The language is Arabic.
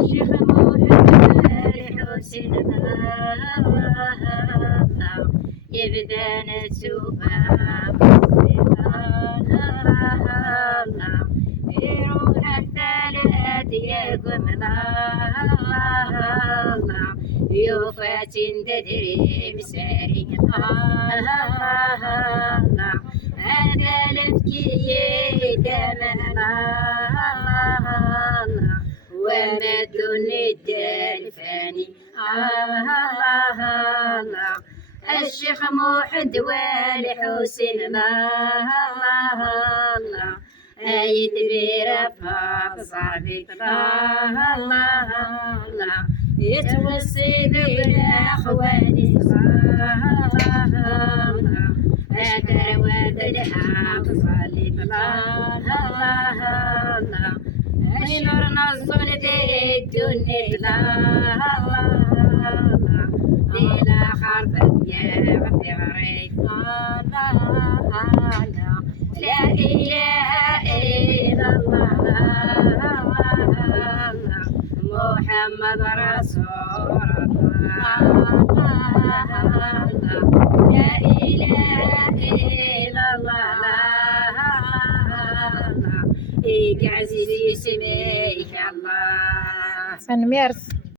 الشيخ محمد الحسين يبدا نتوبة يروح الثلاث يقوم يوفات تدري مساري هذا لفكي دمنا وما دون الدلفاني الشيخ محمد والحسين آية كبيرة فصعبت يتوصي بالأخواني أثر وبدها تصلي نورنا الصلب الدنيا إلى خرب الديار في غريب لا إله إلا الله محمد رسول الله لا إله إلا الله عزيزي سميك الله. San Miers.